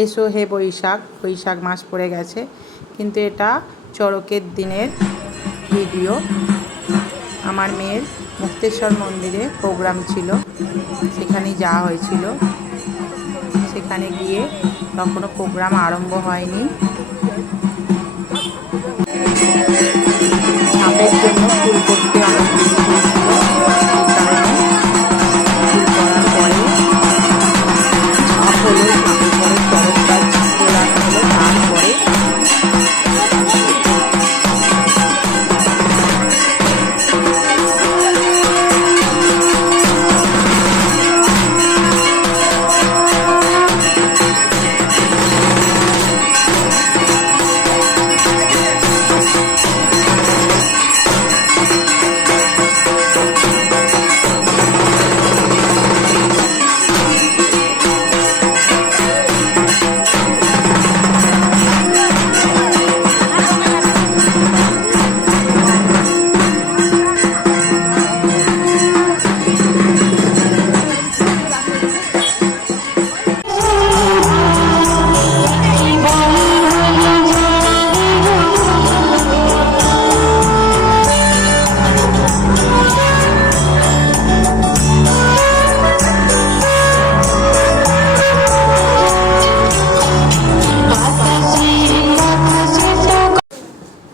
এসো হে বৈশাখ বৈশাখ মাস পড়ে গেছে। কিন্তু এটা চড়কের দিনের ভিডিও। আমার মেয়ের মুক্তেশ্বর মন্দিরে প্রোগ্রাম ছিল। সেখানে যাওয়া হয়েছিল। সেখানে গিয়ে তখনও প্রোগ্রাম আরম্ভ হয়নি। ছাপের জন্য ফুল করতে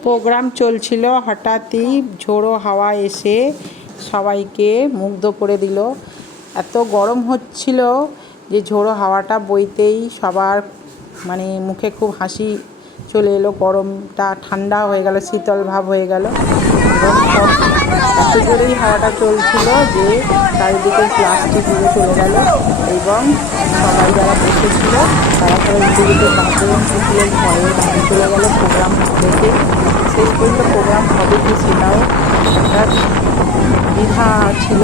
প্রোগ্রাম চলছিল, হঠাৎই ঝোড়ো হাওয়া এসে সবাইকে মুগ্ধ করে দিল। এত গরম হচ্ছিল যে ঝোড়ো হাওয়াটা বইতেই সবার মানে মুখে খুব হাসি চলে এলো, গরমটা ঠান্ডা হয়ে গেল, শীতল ভাব হয়ে গেল। এবং এত জোরেই হাওয়াটা চলছিল যে চারিদিকে প্লাস্টিক উড়ে চলে গেল। এবং সবাই যারা বসেছিল, তারা উঠে উঠে বাথরুম পুকুরের ভয়ে বাড়ি চলে গেল প্রোগ্রাম দেখে। সেই পর্যন্ত প্রোগ্রাম হবে কি সেটাও একটা দ্বিধা ছিল।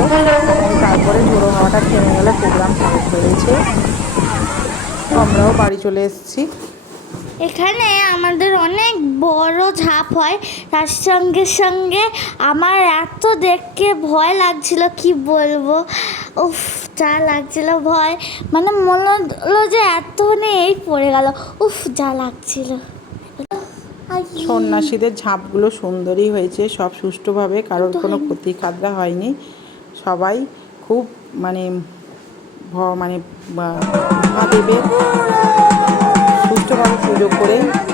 তারপরে ঝোড়ো হাওয়াটা থেমে গেলে প্রোগ্রাম হয়েছে আমরাও বাড়ি চলে এসেছি। এখানে আমাদের অনেক বড় ঝাঁপ হয়। তার সঙ্গে সঙ্গে আমার এত দেখে ভয় লাগছিল কি বলব? উফ যা লাগছিল ভয়। মানে মনে হলো যে এত নেই পড়ে গেল। উফ যা লাগছিল। সন্ন্যাসীদের ঝাঁপগুলো সুন্দরই হয়েছে সব সুষ্ঠুভাবে কারোর কোনো ক্ষতি খাদ্রা হয়নি। সবাই খুব মানে ভ- মানে পুজো করে